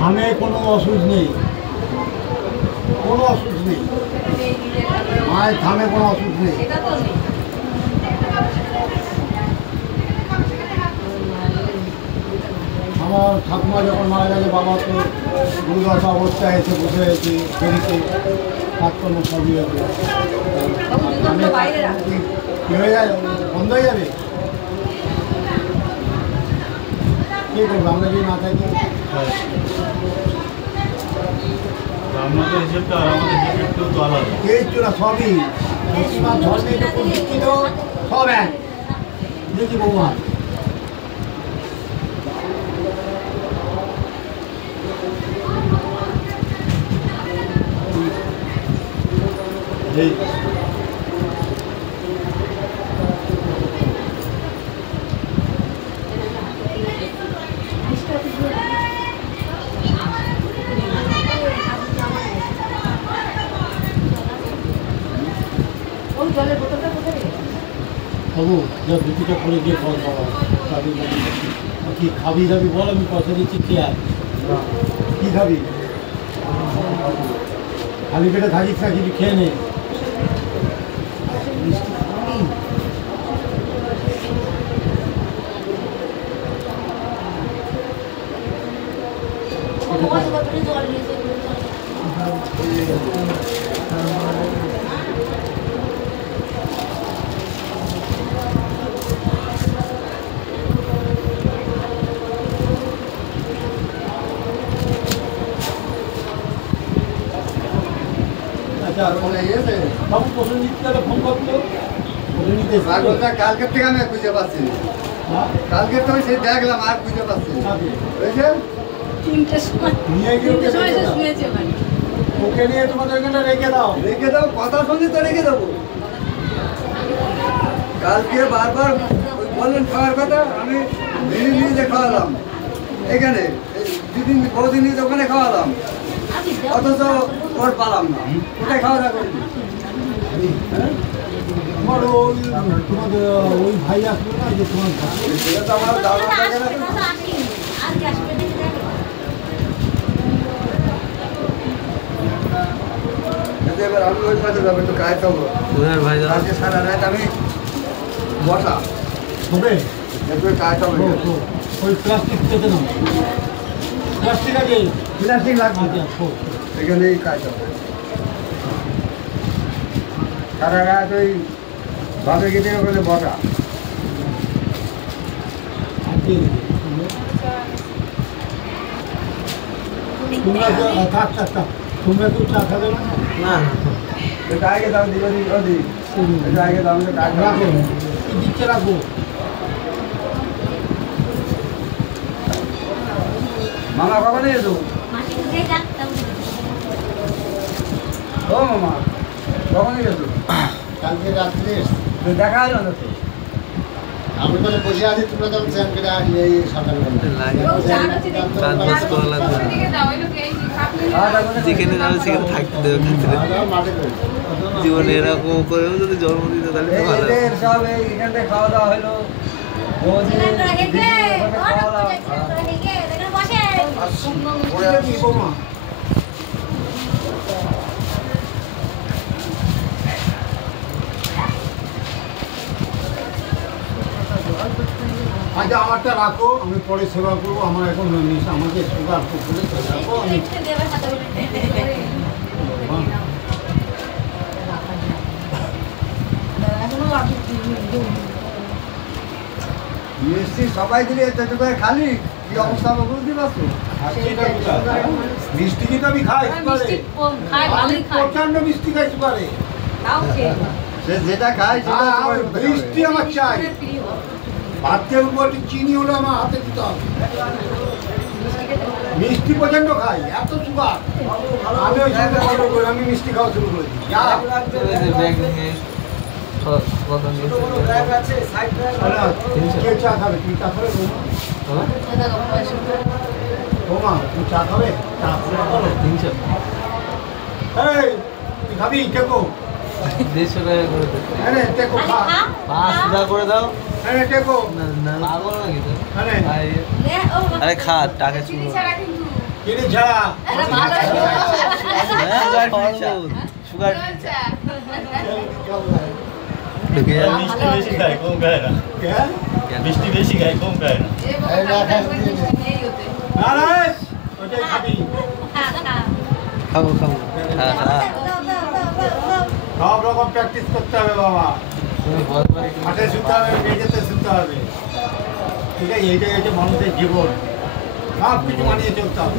থামে কোনো অসুখ নেই, কোনো অসুখ নেই, মায়ের থামে কোনো অসুখ নেই। আমার ঠাকুমা যখন মারা গেছে, বাবা তো দুর্দশা অবস্থায় এসে বসে হয়েছে, শরীরে কাজকর্ম সবই হয়েছে। কী হয়ে যায়, বন্ধ হয়ে যাবে? কী করবো আমরা যদি না থাকি? কিচ্ছু না, সবই সব এক দেখি বৌমা। বাবু যা দুটিটা করে গিয়ে ফল বাবা কি খাবি দাবি বল, আমি পয়সা দিচ্ছি, খেয়ে কি খাবি? খালি পেটে থাকিস না, কিছু খেয়ে নে। বাবু প্রশ্ন নিতে গেলে ফোন করতো, কালকের থেকে আমি খুঁজে পাচ্ছি, কালকের তো সেই দেখলাম আর খুঁজে পাচ্ছি। ওকে নিয়ে তোমাদের এখানে রেখে দাও, রেখে দাও, কথা শুনি তো রেখে দেবো। কালকে বারবার বললেন খাওয়ার কথা, আমি নিজে খাওয়ালাম এখানে, দুদিন বহুদিন নিজে ওখানে খাওয়ালাম, অথচ ওর পালাম না, কোথায় খাওয়া দাওয়া করি? তোমার ওই তোমাদের ওই ভাই আসবে না, যে তোমার সেটা তো আমার দাদা থাকে না। এবার আমি ওই পাশে যাবো, একটু কাজ খাবো আজকে সারা রাত আমি বসা হবে, একটু কাজ খাবো। ওই প্লাস্টিক পেতে নাও, প্লাস্টিক আগে, প্লাস্টিক লাগবে এখানেই কাজ হবে। সারা রাত ওই ভাবে গেটে ওখানে বসা। তোমরা তোমরা তো চা খাবে না? না এটা আগে দাম দিবে, এটা আগে দাম কাজ রাখো, দিচ্ছে রাখবো। মামা কখন এসো? ও মামা কখন এসো? কালকে রাত্রে দেখা হলো না তো। আমি বলে বসে আছি, তোমরা তখন চ্যান কেটে আসলে এই সকালে যেখানে যাবে সেখানে থাকতে দেবে, জীবনে এরকম করেও যদি জন্ম দিতে তাহলে তো ভালো। সব এইখান থেকে খাওয়া দাওয়া হলো, আচ্ছা আমারটা রাখো, আমি পরে সেবা করবো। আমার এখন আমাকে সুগার করে রাখো, আমি মিষ্টি সবাই দিলে খালি কি অবস্থা হবে বুঝতে পারছো? মিষ্টি কিন্তু আমি খাই, প্রচন্ড মিষ্টি খাইতে পারে। সে যেটা খায় সেটা আমার সময় মতো খাবে। মিষ্টি আমার চাই ভাতের উপর একটু চিনি হলে আমার হাতে দিতে হবে মিষ্টি পর্যন্ত খাই এত সুগার আমি ওই জন্য অর্ডার করি আমি মিষ্টি খাওয়া শুরু করেছি যা ব্যাগ নিয়ে কত নিয়েছে কে চা খাবে তুই চা খাবে বৌমা তুই চা খাবে চা খাবে বলো 300 এই তুই খাবি টেকো 150 টাকা করে দিতে আরে টেকো খা 5 টাকা করে দাও আরে টেকো না না পাগল নাকি তো আরে আরে খা টাকা চুমো চিনি ছাড়া সুগার ঢুকে হ্যাঁ? মিষ্টি বেশি খায় কম খায় না মিষ্টি বেশি খায় কম খায় না না না ওটাই খাবি খাবো খাবো হ্যাঁ হ্যাঁ সব রকম প্র্যাকটিস করতে হবে বাবা তুমি বলবা মাঠে শুতে হবে মেঝেতে শুতে হবে ঠিক আছে এইটাই হচ্ছে মানুষের জীবন সব কিছু মানিয়ে চলতে হবে